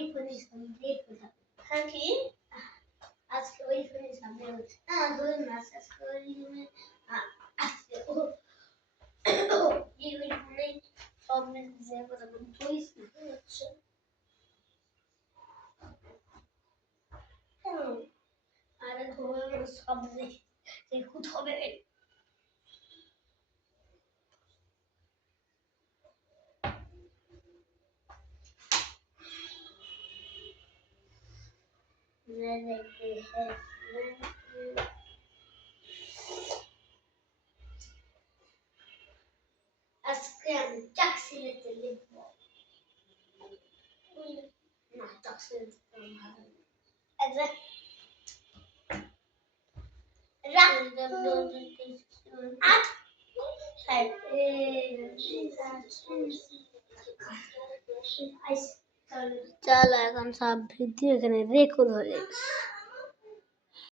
ওই ফোনের সামনে রেখে দাও। হ্যাঁ কি আজকে ওই ফোনের সামনে না ধরুন না আজকে ওই আজকে ও এই ওই ফোনে সব মেসেজে কথা বলিস না হচ্ছে আরে ধরুন সব দেখুত হবে আজকে আমি ট্যাক্সিতে লিখব না ট্যাক্সিতে ভালো চলো এখন সব ভিডিও এখানে রেকর্ড হয়ে গেছে